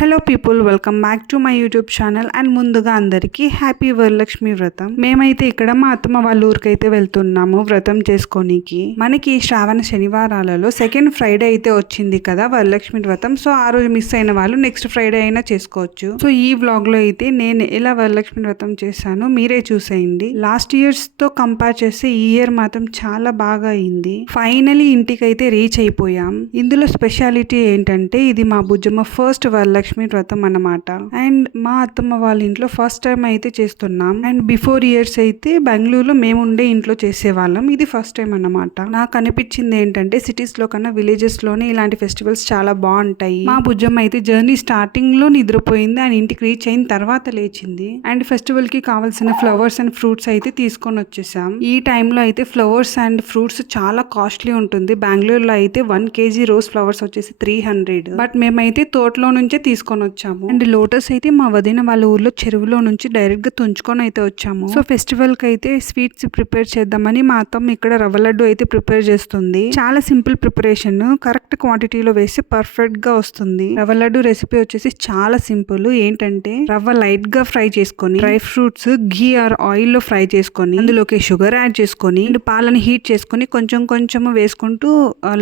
Hello people, welcome back to my YouTube channel. And ముందుగా అందరికీ happy Varalakshmi వ్రతం. మేమైతే ఇక్కడ మా అత్తమ్మ వాళ్ళ ఊరికైతే వెళ్తున్నాము వ్రతం చేసుకోనికి. మనకి శ్రావణ శనివారాలలో సెకండ్ ఫ్రైడే అయితే వచ్చింది కదా వరలక్ష్మి వ్రతం. సో ఆ రోజు మిస్ అయిన వాళ్ళు నెక్స్ట్ ఫ్రైడే అయినా చేసుకోవచ్చు. సో ఈ వ్లాగ్ లో అయితే నేను ఎలా వరలక్ష్మి వ్రతం చేశాను మీరే చూసేయండి. లాస్ట్ ఇయర్స్ తో కంపేర్ చేస్తే ఈ ఇయర్ మాత్రం చాలా బాగా అయింది. ఫైనలీ ఇంటికి అయితే రీచ్ అయిపోయాం. ఇందులో స్పెషాలిటీ ఏంటంటే ఇది మా బుజ్జమ్మ ఫస్ట్ వరలక్ష్మి వ్రతం అన్నమాట. అండ్ మా అత్తమ్మ వాళ్ళ ఇంట్లో ఫస్ట్ టైం అయితే చేస్తున్నాం. అండ్ బిఫోర్ ఇయర్స్ అయితే బెంగళూరులో మేము ఉండే ఇంట్లో చేసేవాళ్ళం. ఇది ఫస్ట్ టైం అన్నమాట. నాకు అనిపించింది ఏంటంటే సిటీస్ లో కన్నా విలేజెస్ లోనే ఇలాంటి ఫెస్టివల్స్ చాలా బాగుంటాయి. మా బుజ్జమ్మ అయితే జర్నీ స్టార్టింగ్ లో నిద్రపోయింది అండ్ ఇంటికి రీచ్ అయిన తర్వాత లేచింది. అండ్ ఫెస్టివల్ కి కావాల్సిన ఫ్లవర్స్ అండ్ ఫ్రూట్స్ అయితే తీసుకొని వచ్చేసాం. ఈ టైంలో అయితే ఫ్లవర్స్ అండ్ ఫ్రూట్స్ చాలా కాస్ట్లీ ఉంటుంది. బెంగళూరులో అయితే 1 kg రోజ్ ఫ్లవర్స్ వచ్చేసి 300. బట్ మేమైతే తోటలో నుంచే తీసుకొని వచ్చాము. అండ్ లోటస్ అయితే మా వదిన వాళ్ళ ఊర్లో చెరువులో నుంచి డైరెక్ట్ గా తుంచుకొని అయితే వచ్చాము. సో ఫెస్టివల్ కి అయితే స్వీట్స్ ప్రిపేర్ చేద్దామని మా అత్తమ్మ ఇక్కడ రవ్వ లడ్డు అయితే ప్రిపేర్ చేస్తుంది. చాలా సింపుల్ ప్రిపరేషన్, కరెక్ట్ క్వాంటిటీలో వేసి పర్ఫెక్ట్ గా వస్తుంది. రవ్వ లడ్డు రెసిపీ వచ్చేసి చాలా సింపుల్. ఏంటంటే రవ్వ లైట్ గా ఫ్రై చేసుకొని dry fruits ghee or oil లో ఫ్రై చేసుకొని అందులోకి షుగర్ యాడ్ చేసుకొని అండ్ పాలను హీట్ చేసుకొని కొంచెం కొంచెం వేసుకుంటూ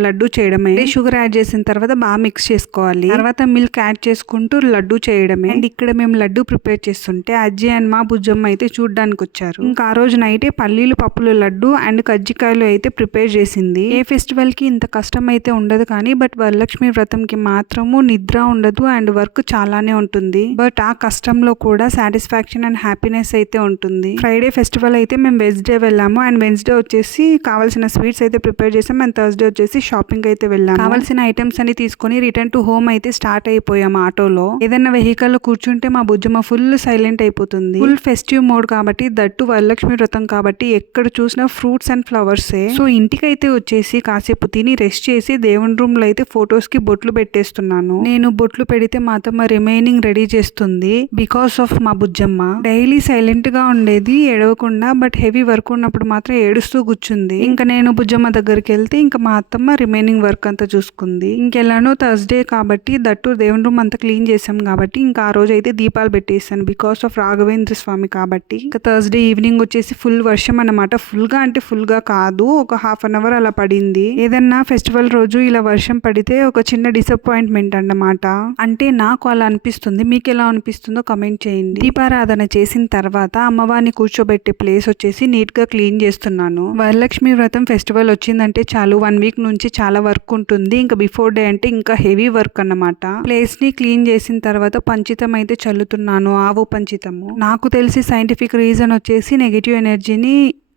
లడ్డు చేయడమే. షుగర్ యాడ్ చేసిన తర్వాత బాగా మిక్స్ చేసుకోవాలి. తర్వాత మిల్క్ యాడ్ చేసుకుంటూ లడ్డు చేయడమే. అండ్ ఇక్కడ మేము లడ్డు ప్రిపేర్ చేస్తుంటే అజ్జి అండ్ మా బుజ్జమ్మ అయితే చూడడానికి వచ్చారు. ఇంకా ఆ రోజు నైటే పల్లీలు పప్పుల లడ్డు అండ్ కజ్జికాయలు అయితే ప్రిపేర్ చేసింది. ఏ ఫెస్టివల్ కి ఇంత కష్టం అయితే ఉండదు కానీ బట్ వరలక్ష్మి వ్రతం కి మాత్రము నిద్ర ఉండదు అండ్ వర్క్ చాలానే ఉంటుంది. బట్ ఆ కష్టంలో కూడా సాటిస్ఫాక్షన్ అండ్ హ్యాపీనెస్ అయితే ఉంటుంది. ఫ్రైడే ఫెస్టివల్ అయితే మేము వెన్స్డే వెళ్ళాము. అండ్ వెన్స్డే వచ్చేసి కావాల్సిన స్వీట్స్ అయితే ప్రిపేర్ చేసాం. అండ్ థర్స్డే వచ్చేసి షాపింగ్ అయితే వెళ్ళాము. కావాల్సిన ఐటమ్స్ అన్ని తీసుకొని రిటర్న్ టు హోమ్ అయితే స్టార్ట్ అయిపోయాం ఆటోలో. ఏదైనా వెహికల్ లో కూర్చుంటే మా బుజ్జమ్మ ఫుల్ సైలెంట్ అయిపోతుంది. ఫుల్ ఫెస్టివ్ మోడ్ కాబట్టి దట్టు వరలక్ష్మి వ్రతం కాబట్టి ఎక్కడ చూసినా ఫ్రూట్స్ అండ్ ఫ్లవర్సే. సో ఇంటికైతే వచ్చేసి కాసేపు తిని రెస్ట్ చేసి దేవుని రూమ్ లో అయితే ఫొటోస్ కి బొట్లు పెట్టేస్తున్నాను. నేను బొట్లు పెడితే మా అత్తమ్మ రిమైనింగ్ రెడీ చేస్తుంది. బికాస్ ఆఫ్ మా బుజ్జమ్మ డైలీ సైలెంట్ గా ఉండేది ఏడవకుండా, బట్ హెవీ వర్క్ ఉన్నప్పుడు మాత్రం ఏడుస్తూ కూర్చుంది. ఇంకా నేను బుజ్జమ్మ దగ్గరికి వెళ్తే ఇంకా మా అత్తమ్మ రిమైనింగ్ వర్క్ అంతా చూసుకుంది. ఇంకెలానో థర్స్డే కాబట్టి దట్టు దేవుని రూమ్ అంతా క్లీన్ చేసాం కాబట్టి ఇంకా ఆ రోజు అయితే దీపాలు పెట్టేసాను. బికాస్ ఆఫ్ రాఘవేంద్ర స్వామి కాబట్టి. ఇంకా థర్స్డే ఈవినింగ్ వచ్చేసి ఫుల్ వర్షం అన్నమాట. ఫుల్ గా అంటే ఫుల్ గా కాదు, ఒక ½ an hour అలా పడింది. ఏదన్నా ఫెస్టివల్ రోజు ఇలా వర్షం పడితే ఒక చిన్న డిసప్పాయింట్మెంట్ అన్నమాట. అంటే నాకు అలా అనిపిస్తుంది, మీకు ఎలా అనిపిస్తుందో కమెంట్ చేయండి. దీపారాధన చేసిన తర్వాత అమ్మవారిని కూర్చోబెట్టే ప్లేస్ వచ్చేసి నీట్ గా క్లీన్ చేస్తున్నాను. వరలక్ష్మి వ్రతం ఫెస్టివల్ వచ్చిందంటే చాలు 1 week నుంచి చాలా వర్క్ ఉంటుంది. ఇంకా బిఫోర్ డే అంటే ఇంకా హెవీ వర్క్ అన్నమాట. ప్లేస్ ని క్లీన్ చేసిన తర్వాత పంచితం అయితే చల్లుతున్నాను, ఆవు పంచితము. నాకు తెలిసి సైంటిఫిక్ రీజన్ వచ్చేసి నెగిటివ్ ఎనర్జీని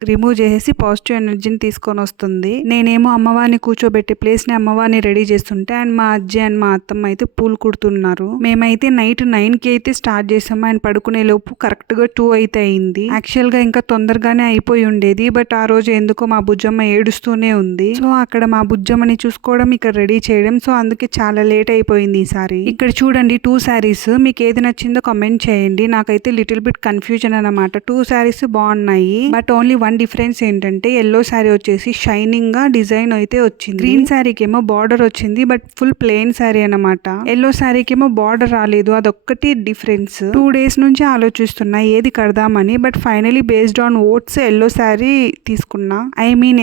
రిమూవ్ చేసి పాజిటివ్ ఎనర్జీని తీసుకొని వస్తుంది. నేనేమో అమ్మవారిని కూర్చోబెట్టే ప్లేస్ ని అమ్మవారిని రెడీ చేస్తుంటే అండ్ మా అజ్జి అండ్ మా అత్తమ్మ అయితే పూలు కుడుతున్నారు. మేమైతే నైట్ 9 కి అయితే స్టార్ట్ చేసాము. అండ్ పడుకునే లోపు కరెక్ట్ గా 2 అయితే అయింది. యాక్చువల్ గా ఇంకా తొందరగానే అయిపోయి ఉండేది, బట్ ఆ రోజు ఎందుకో మా బుజ్జమ్మ ఏడుస్తూనే ఉంది. సో అక్కడ మా బుజ్జమ్మని చూసుకోవడం, ఇక్కడ రెడీ చేయడం, సో అందుకే చాలా లేట్ అయిపోయింది ఈసారి. ఇక్కడ చూడండి 2 sarees. మీకు ఏది నచ్చిందో కమెంట్ చేయండి. నాకైతే లిటిల్ బిట్ కన్ఫ్యూజన్ అన్నమాట. 2 sarees బాగున్నాయి, బట్ ఓన్లీ వన్ డిఫరెన్స్ ఏంటంటే ఎల్లో శారీ వచ్చేసి షైనింగ్ గా డిజైన్ అయితే వచ్చింది. గ్రీన్ శారీకి ఏమో బార్డర్ వచ్చింది, బట్ ఫుల్ ప్లెయిన్ శారీ అన్నమాట. ఎల్లో శారీకి ఏమో బార్డర్ రాలేదు, అదొక్కటి డిఫరెన్స్. 2 days నుంచి ఆలోచిస్తున్నా ఏది కడదామని, but finally based on votes yellow sari తీసుకున్నా.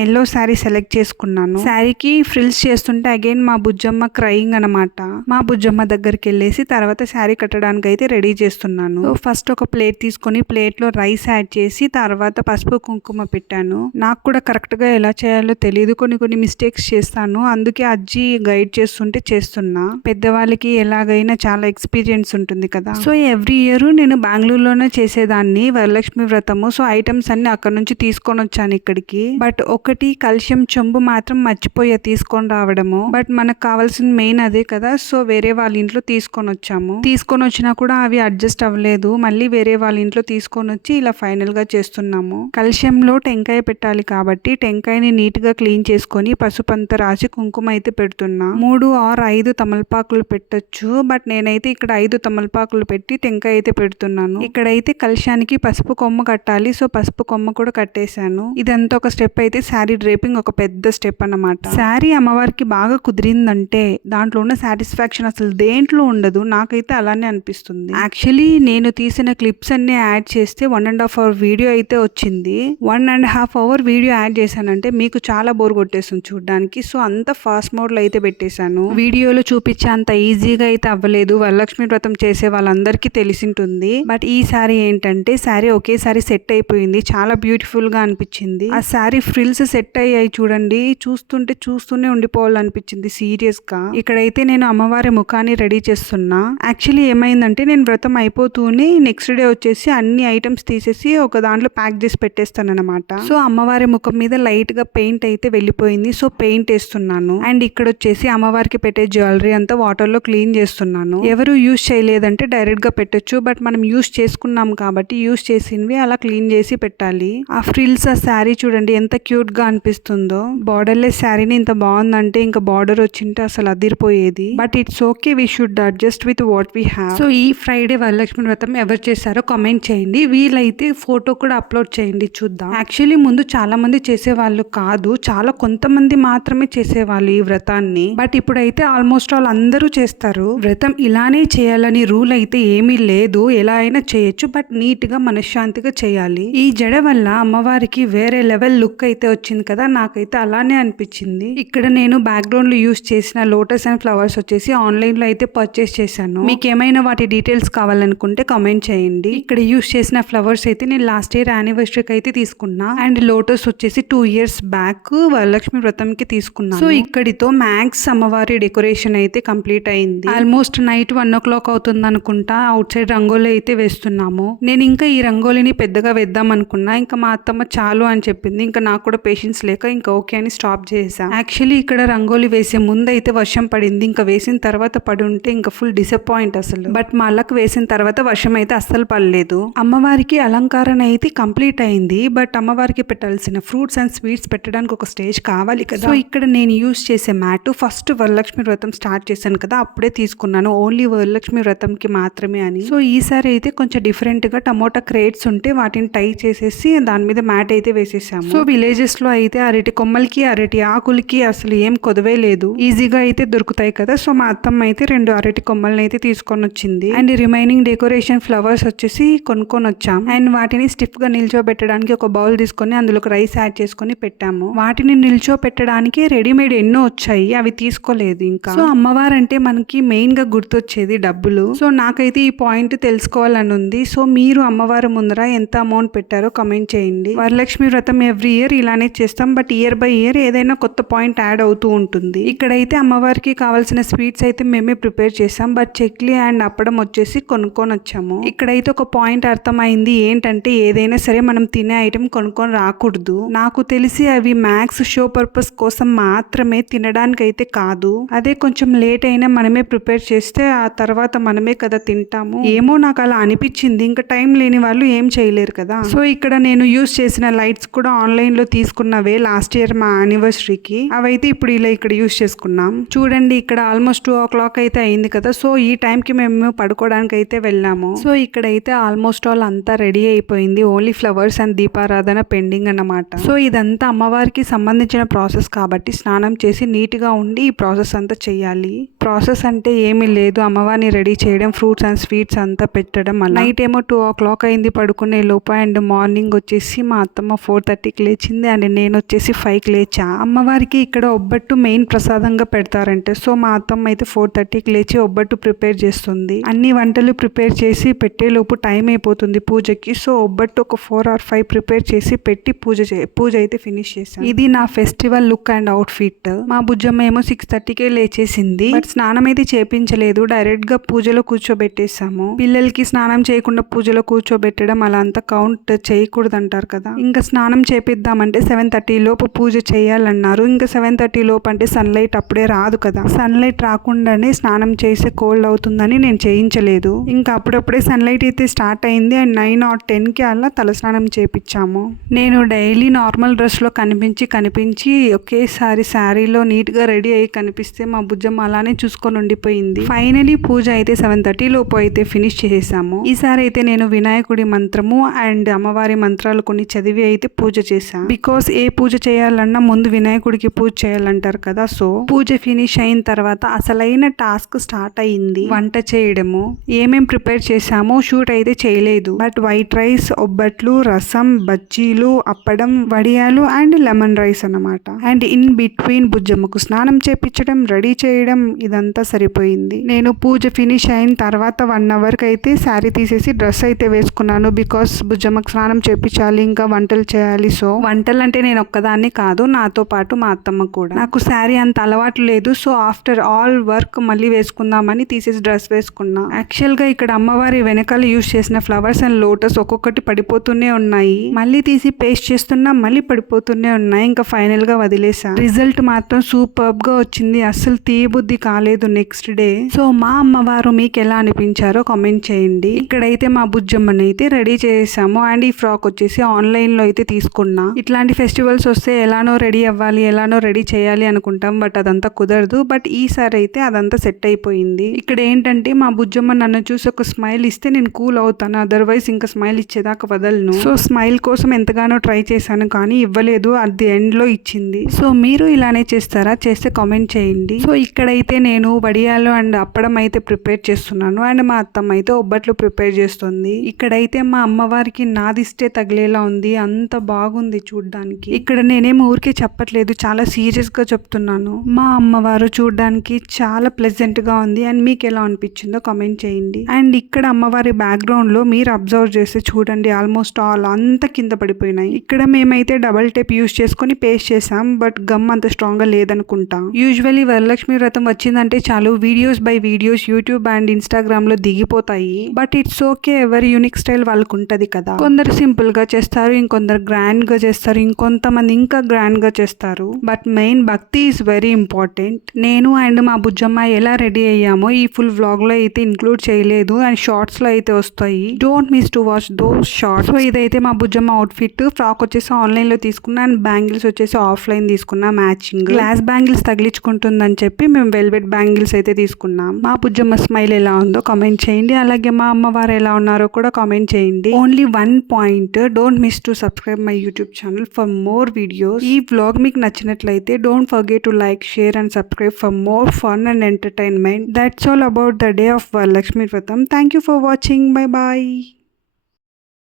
ఎల్లో శారీ సెలెక్ట్ చేసుకున్నాను. శారీకి ఫ్రిల్స్ చేస్తుంటే అగైన్ మా బుజ్జమ్మ క్రయింగ్ అన్నమాట. మా బుజ్జమ్మ దగ్గరికి వెళ్ళేసి తర్వాత శారీ కట్టడానికి అయితే రెడీ చేస్తున్నాను. ఫస్ట్ ఒక ప్లేట్ తీసుకొని ప్లేట్ లో రైస్ యాడ్ చేసి తర్వాత పసుపు కుంకుమ పెట్టాను. నాకు కూడా కరెక్ట్ గా ఎలా చేయాలో తెలియదు, కొన్ని మిస్టేక్స్ చేస్తాను. అందుకే అజ్జి గైడ్ చేస్తుంటే చేస్తున్నా. పెద్దవాళ్ళకి ఎలాగైనా చాలా ఎక్స్పీరియన్స్ ఉంటుంది కదా. సో ఎవ్రీ ఇయర్ నేను బెంగళూరులోనే చేసేదాన్ని వరలక్ష్మి వ్రతము. సో ఐటమ్స్ అన్ని అక్కడ నుంచి తీసుకొని వచ్చాను ఇక్కడికి. బట్ ఒకటి కల్షియం చెంబు మాత్రం మర్చిపోయా తీసుకొని రావడము. బట్ మనకు కావాల్సిన మెయిన్ అదే కదా. సో వేరే వాళ్ళ ఇంట్లో తీసుకొని వచ్చాము. తీసుకొని వచ్చినా కూడా అవి అడ్జస్ట్ అవ్వలేదు. మళ్ళీ వేరే వాళ్ళ ఇంట్లో తీసుకొని వచ్చి ఇలా ఫైనల్ గా చేస్తున్నాము. కల్షియం వ్రతంలో టెంకాయ పెట్టాలి కాబట్టి టెంకాయని నీట్ గా క్లీన్ చేసుకొని పసుపు అంతా రాసి కుంకుమ అయితే పెడుతున్నా. 3 or 5 తమలపాకులు పెట్టొచ్చు, బట్ నేనైతే ఇక్కడ 5 తమలపాకులు పెట్టి టెంకాయ అయితే పెడుతున్నాను. ఇక్కడైతే కలశానికి పసుపు కొమ్మ కట్టాలి, సో పసుపు కొమ్మ కూడా కట్టేశాను. ఇదంతా ఒక స్టెప్ అయితే శారీ డ్రేపింగ్ ఒక పెద్ద స్టెప్ అన్నమాట. శారీ అమ్మవారికి బాగా కుదిరిందంటే దాంట్లో ఉన్న సాటిస్ఫాక్షన్ అసలు దేంట్లో ఉండదు, నాకైతే అలానే అనిపిస్తుంది. యాక్చువల్లీ నేను తీసిన క్లిప్స్ అన్ని యాడ్ చేస్తే 1.5 hour వీడియో అయితే వచ్చింది. 1.5 hour వీడియో యాడ్ చేశానంటే మీకు చాలా బోర్ కొట్టేస్తుంది చూడడానికి. సో అంత ఫాస్ట్ మోడ్ లో అయితే పెట్టేశాను. వీడియోలో చూపించే అంత ఈజీగా అయితే అవ్వలేదు, వరలక్ష్మి వ్రతం చేసే వాళ్ళందరికీ తెలిసింటుంది. బట్ ఈ సారీ ఏంటంటే సారీ ఒకేసారి సెట్ అయిపోయింది, చాలా బ్యూటిఫుల్ గా అనిపించింది. ఆ సారీ ఫ్రిల్స్ సెట్ అయ్యాయి చూడండి, చూస్తూనే ఉండిపోవాలనిపించింది సీరియస్ గా. ఇక్కడైతే నేను అమ్మవారి ముఖాన్ని రెడీ చేస్తున్నా. యాక్చువల్లీ ఏమైందంటే నేను వ్రతం అయిపోతూనే నెక్స్ట్ డే వచ్చేసి అన్ని ఐటమ్స్ తీసేసి ఒక దాంట్లో ప్యాక్ చేసి పెట్టేస్తాను అనమాట. సో అమ్మవారి ముఖం మీద లైట్ గా పెయింట్ అయితే వెళ్ళిపోయింది, సో పెయింట్ వేస్తున్నాను. అండ్ ఇక్కడ వచ్చేసి అమ్మవారికి పెట్టే జ్యువెలరీ అంతా వాటర్ లో క్లీన్ చేస్తున్నాను. ఎవరు యూజ్ చేయలేదంటే డైరెక్ట్ గా పెట్టొచ్చు, బట్ మనం యూజ్ చేసుకున్నాం కాబట్టి యూజ్ చేసినవి అలా క్లీన్ చేసి పెట్టాలి. ఆ ఫ్రిల్స్ ఆ శారీ చూడండి ఎంత క్యూట్ గా అనిపిస్తుందో. బార్డర్లెస్ శారీని ఇంత బాగుందంటే ఇంకా బార్డర్ వచ్చింటే అసలు అదిరిపోయేది. But it's okay, we should adjust with what we have. So ఈ ఫ్రైడే వరలక్ష్మి వ్రతం ఎవరు చేశారో కామెంట్ చేయండి, వీలైతే ఫోటో కూడా అప్లోడ్ చేయండి చూద్దాం. యాక్చువల్లీ ముందు చాలా మంది చేసేవాళ్ళు కాదు, చాలా కొంతమంది మాత్రమే చేసేవాళ్ళు ఈ వ్రతాన్ని. బట్ ఇప్పుడైతే ఆల్మోస్ట్ ఆల్ అందరూ చేస్తారు. వ్రతం ఇలానే చేయాలని రూల్ అయితే ఏమీ లేదు, ఎలా అయినా చేయొచ్చు, బట్ నీట్ గా మనశ్శాంతిగా చేయాలి. ఈ జడ వల్ల అమ్మవారికి వేరే లెవెల్ లుక్ అయితే వచ్చింది కదా, నాకైతే అలానే అనిపించింది. ఇక్కడ నేను బ్యాక్గ్రౌండ్ లో యూస్ చేసిన లోటస్ అండ్ ఫ్లవర్స్ వచ్చేసి ఆన్లైన్ లో అయితే పర్చేస్ చేశాను. మీకు ఏమైనా వాటి డీటెయిల్స్ కావాలనుకుంటే కామెంట్ చేయండి. ఇక్కడ యూస్ చేసిన ఫ్లవర్స్ అయితే నేను లాస్ట్ ఇయర్ యానివర్సరీకి అయితే తీసుకున్నా. అండ్ లోటస్ వచ్చేసి 2 years బ్యాక్ వరలక్ష్మి వ్రతం కి తీసుకున్నా. సో ఇక్కడితో మ్యాక్స్ అమ్మవారి డెకరేషన్ అయితే కంప్లీట్ అయింది. ఆల్మోస్ట్ నైట్ 1 o'clock అవుతుంది అనుకుంటా. అవుట్ సైడ్ రంగోలీ అయితే వేస్తున్నాము. నేను ఇంకా ఈ రంగోలీని పెద్దగా వేద్దాం అనుకున్నా, ఇంకా మా అత్తమ్మ చాలు అని చెప్పింది. ఇంకా నాకు కూడా పేషెన్స్ లేక ఇంకా ఓకే అని స్టాప్ చేసా. యాక్చువల్లీ ఇక్కడ రంగోలీ వేసే ముందు అయితే వర్షం పడింది, ఇంకా వేసిన తర్వాత పడి ఉంటే ఇంకా ఫుల్ డిసప్పాయింట్ అసలు. బట్ మా అల్లకి వేసిన తర్వాత వర్షం అయితే అస్సలు పడలేదు. అమ్మవారికి అలంకరణ అయితే కంప్లీట్ అయింది, బట్ అమ్మవారికి పెట్టాల్సిన ఫ్రూట్స్ అండ్ స్వీట్స్ పెట్టడానికి ఒక స్టేజ్ కావాలి కదా. సో ఇక్కడ నేను యూజ్ చేసే మ్యాట్ ఫస్ట్ వరలక్ష్మి వ్రతం స్టార్ట్ చేశాను కదా అప్పుడే తీసుకున్నాను, ఓన్లీ వరలక్ష్మి వ్రతం కి మాత్రమే అని. సో ఈసారి అయితే కొంచెం డిఫరెంట్ గా టమోటా క్రేట్స్ ఉంటే వాటిని టై చేసేసి దాని మీద మ్యాట్ అయితే వేసేసాము. సో విలేజెస్ లో అయితే అరటి కొమ్మలకి అరటి ఆకులకి అసలు ఏం కొదవే లేదు, ఈజీగా అయితే దొరుకుతాయి కదా. సో మా అత్తమ్మ అయితే 2 అరటి కొమ్మల్ని అయితే తీసుకొని వచ్చింది. అండ్ రిమైనింగ్ డెకరేషన్ ఫ్లవర్స్ వచ్చేసి కొనుక్కొని వచ్చాం. అండ్ వాటిని స్టిఫ్ గా నిల్చోబెట్టడానికి ఒక బౌల్ తీసుకొని అందులో రైస్ యాడ్ చేసుకొని పెట్టాము. వాటిని నిల్చోపెట్టడానికి రెడీమేడ్ ఎన్నో వచ్చాయి, అవి తీసుకోలేదు ఇంకా. సో అమ్మవారు అంటే మనకి మెయిన్ గా గుర్తొచ్చేది డబ్బులు. సో నాకైతే ఈ పాయింట్ తెలుసుకోవాలని ఉంది. సో మీరు అమ్మవారి ముందర ఎంత అమౌంట్ పెట్టారో కమెంట్ చేయండి. వరలక్ష్మి వ్రతం ఎవ్రీ ఇయర్ ఇలానే చేస్తాం, బట్ ఇయర్ బై ఇయర్ ఏదైనా కొత్త పాయింట్ యాడ్ అవుతూ ఉంటుంది. ఇక్కడైతే అమ్మవారికి కావాల్సిన స్వీట్స్ అయితే మేమే ప్రిపేర్ చేసాం, బట్ చెక్లీ అండ్ అప్పడం వచ్చేసి కొనుక్కొని వచ్చాము. ఇక్కడైతే ఒక పాయింట్ అర్థమైంది ఏంటంటే ఏదైనా సరే మనం తినే ఐటమ్ కొనుక్కొని రాకూడదు. నాకు తెలిసి అవి మ్యాక్స్ షో పర్పస్ కోసం మాత్రమే, తినడానికి అయితే కాదు. అదే కొంచెం లేట్ అయినా మనమే ప్రిపేర్ చేస్తే ఆ తర్వాత మనమే కదా తింటాము. ఏమో నాకు అలా అనిపించింది, ఇంకా టైం లేని వాళ్ళు ఏం చేయలేరు కదా. సో ఇక్కడ నేను యూజ్ చేసిన లైట్స్ కూడా ఆన్లైన్ లో తీసుకున్నవే లాస్ట్ ఇయర్ మా యానివర్సరీకి, అవైతే ఇప్పుడు ఇలా ఇక్కడ యూజ్ చేసుకున్నాం. చూడండి ఇక్కడ ఆల్మోస్ట్ 2 o'clock అయితే అయింది కదా. సో ఈ టైం కి మేము పడుకోవడానికి అయితే వెళ్ళాము. సో ఇక్కడైతే ఆల్మోస్ట్ ఆల్ అంతా రెడీ అయిపోయింది, ఓన్లీ ఫ్లవర్స్ అండ్ దీపారాధన పెండింగ్ అన్నమాట. సో ఇదంతా అమ్మవారికి సంబంధించిన ప్రాసెస్ కాబట్టి స్నానం చేసి నీట్ గా ఉండి ఈ ప్రాసెస్ అంతా చెయ్యాలి. ప్రాసెస్ అంటే ఏమీ లేదు, అమ్మవారిని రెడీ చేయడం, ఫ్రూట్స్ అండ్ స్వీట్స్ అంతా పెట్టడం. నైట్ ఏమో 2 o'clock అయింది పడుకునే లోపు. అండ్ మార్నింగ్ వచ్చేసి మా అత్తమ్మ 4:30కి లేచింది అండ్ నేను వచ్చేసి 5కి లేచా. అమ్మవారికి ఇక్కడ ఒబ్బట్టు మెయిన్ ప్రసాదంగా పెడతారంటే, సో మా అత్తమ్మ అయితే 4:30కి లేచి ఒబ్బట్టు ప్రిపేర్ చేస్తుంది. అన్ని వంటలు ప్రిపేర్ చేసి పెట్టే లోపు టైం అయిపోతుంది పూజకి. సో ఒబ్బట్టు ఒక 4 or 5 ప్రిపేర్ చేసి పెట్టి పూజ అయితే ఫినిష్ చేశాను. ఇది నా festival look and out fit. మా బుజ్జమ్మ ఏమో 6:30కే లేచేసింది, బట్ స్నానం అయితే చేపించలేదు, డైరెక్ట్ గా పూజలో కూర్చోబెట్టేసాము. పిల్లలకి స్నానం చేయకుండా పూజలో కూర్చోబెట్టడం అలా అంతా కౌంట్ చేయకూడదు అంటారు కదా. ఇంకా స్నానం చేపిద్దామంటే 7:30 లోపు పూజ చేయాలన్నారు. ఇంకా 7:30 లోపు అంటే సన్లైట్ అప్పుడే రాదు కదా, సన్లైట్ రాకుండానే స్నానం చేసే కోల్డ్ అవుతుందని నేను చేయించలేదు. ఇంకా అప్పుడప్పుడే సన్లైట్ అయితే స్టార్ట్ అయింది అండ్ 9 or 10కి అలా తలస్నానం చేపించాము. చేసుకున్నాము. నేను డైలీ నార్మల్ డ్రెస్లో కనిపించి ఒకేసారి శారీలో నీట్గా రెడీ అయ్యి కనిపిస్తే మా బుజ్జమ్మ అలానే చూసుకొని ఉండిపోయింది. ఫైనలీ పూజ అయితే 7:30 లోపు అయితే ఫినిష్ చేసేసాము. ఈసారి అయితే నేను వినాయకుడి మంత్రము అండ్ అమ్మవారి మంత్రాలు కొన్ని చదివి అయితే పూజ చేశాను. బికాస్ ఏ పూజ చేయాలన్నా ముందు వినాయకుడికి పూజ చేయాలంటారు కదా. సో పూజ ఫినిష్ అయిన తర్వాత అసలైన టాస్క్ స్టార్ట్ అయ్యింది. వంట చేయడము. ఏమేం ప్రిపేర్ చేసామో షూట్ అయితే చేయలేదు. బట్ వైట్ రైస్, ఒబ్బట్లు, రసం, బజ్జీలు, అప్పడం, వడియాలు అండ్ లెమన్ రైస్ అన్నమాట. అండ్ ఇన్ బిట్వీన్ బుజ్జమ్మకు స్నానం చేపించడం, రెడీ చేయడం ఇదంతా సరిపోయింది. నేను పూజ ఫినిష్ అయిన తర్వాత 1 hour అయితే శారీ తీసేసి డ్రెస్ అయితే వేసుకున్నాను. బికాస్ బుజ్జమ్మకు స్నానం చేపించాలి, ఇంకా వంటలు చేయాలి. సో వంటలు అంటే నేను ఒక్కదాన్ని కాదు, నాతో పాటు మా అత్తమ్మ కూడా. నాకు శారీ అంత అలవాటు లేదు. సో ఆఫ్టర్ ఆల్ వర్క్ మళ్ళీ వేసుకుందామని తీసేసి డ్రెస్ వేసుకున్నా. యాక్చువల్ గా ఇక్కడ అమ్మవారి వెనకాల యూజ్ చేసిన ఫ్లవర్స్ అండ్ లోటస్ ఒక్కొక్కటి పడిపోతూనే ఉన్నాయి. మళ్ళీ తీసి పేస్ట్ చేస్తున్నా మళ్ళీ పడిపోతూనే ఉన్నాయి. ఇంకా ఫైనల్ గా వదిలేసా. రిజల్ట్ మాత్రం సూపర్బ్ గా వచ్చింది. అస్సలు తీయబుద్ధి కాలేదు నెక్స్ట్ డే. సో మా అమ్మవారు మీకు ఎలా అనిపించారో కామెంట్ చేయండి. ఇక్కడైతే మా బుజ్జమ్మని అయితే రెడీ చేసాము. అండ్ ఈ ఫ్రాక్ వచ్చేసి ఆన్లైన్ లో అయితే తీసుకున్నా. ఇట్లాంటి ఫెస్టివల్స్ వస్తే ఎలానో రెడీ అవ్వాలి, ఎలానో రెడీ చేయాలి అనుకుంటాం. బట్ అదంతా కుదరదు. బట్ ఈసారి అయితే అదంతా సెట్ అయిపోయింది. ఇక్కడ ఏంటంటే మా బుజ్జమ్మ నన్ను చూసి ఒక స్మైల్ ఇస్తే నేను కూల్ అవుతాను. అదర్వైజ్ ఇంకా స్మైల్ ఇచ్చేదాకా వదలను. సో స్మైల్ కోసం ఎంతగానో ట్రై చేశాను కానీ ఇవ్వలేదు. అట్ ది ఎండ్ లో ఇచ్చింది. సో మీరు ఇలానే చేస్తారా? చేస్తే కామెంట్ చేయండి. సో ఇక్కడైతే నేను వడియాలు అండ్ అప్పడం అయితే ప్రిపేర్ చేస్తున్నాను. అండ్ మా అత్తమ్మ అయితే ఒబ్బట్లు ప్రిపేర్ చేస్తుంది. ఇక్కడైతే మా అమ్మవారికి నాదిష్టే తగిలేలా ఉంది. అంత బాగుంది చూడ్డానికి. ఇక్కడ నేనేం ఊరికే చెప్పట్లేదు, చాలా సీరియస్ గా చెప్తున్నాను. మా అమ్మవారు చూడ్డానికి చాలా ప్లెజెంట్ గా ఉంది. అండ్ మీకు ఎలా అనిపించిందో కామెంట్ చేయండి. అండ్ ఇక్కడ అమ్మవారి బ్యాక్గ్రౌండ్ లో మీరు అబ్జర్వ్ చేస్తే చూడండి, ఆల్మోస్ట్ ఆల్ అంతా కింద పడిపోయినాయి. ఇక్కడ మేమైతే డబల్ టేప్ యూజ్ చేసుకుని పేస్ట్ చేసాం. బట్ గమ్ అంత స్ట్రాంగ్ గా లేదనుకుంటా. యూజువల్లీ వరలక్ష్మి వ్రతం వచ్చిందంటే చాలు videos by videos YouTube and Instagram లో దిగిపోతాయి. బట్ ఇట్స్ ఓకే, ఎవరి యూనిక్ స్టైల్ వాళ్ళకు ఉంటది కదా. కొందరు సింపుల్ గా చేస్తారు, ఇంకొందరు గ్రాండ్ గా చేస్తారు, ఇంకొంతమంది ఇంకా గ్రాండ్ గా చేస్తారు. బట్ మెయిన్ భక్తి ఈజ్ వెరీ ఇంపార్టెంట్. నేను అండ్ మా బుజ్జమ్మ ఎలా రెడీ అయ్యామో ఈ ఫుల్ వ్లాగ్ లో అయితే ఇంక్లూడ్ చేయలేదు. అండ్ షార్ట్స్ లో అయితే వస్తాయి. Don't miss to watch those shorts. So ఇదైతే మా బుజ్జమ్మ అవుట్ఫిట్. ఫ్రాక్ వచ్చేసి ఆన్లైన్ లో తీసుకున్నా అండ్ బ్యాంగిల్స్ వచ్చేసి ఆఫ్లైన్ తీసుకున్నా. మ్యాచింగ్ గ్లాస్ బ్యాంగిల్స్ తగిలించుకుంటుందని చెప్పి మేము వెల్వెట్ బ్యాంగిల్స్ అయితే తీసుకున్నాం. మా బుజ్జమ్మ స్మైల్ ఎలా ఉందో కామెంట్ చేయండి. అలాగే మా అమ్మవారు ఎలా ఉన్నారో కూడా కామెంట్ చేయండి. Only 1 point, don't miss to subscribe my YouTube channel for more videos. ఈ వ్లాగ్ మీకు నచ్చినట్లయితే don't forget to like, share and subscribe for more fun and entertainment. That's all about the day of Varalakshmi Vratam. Thank you for watching. Bye bye.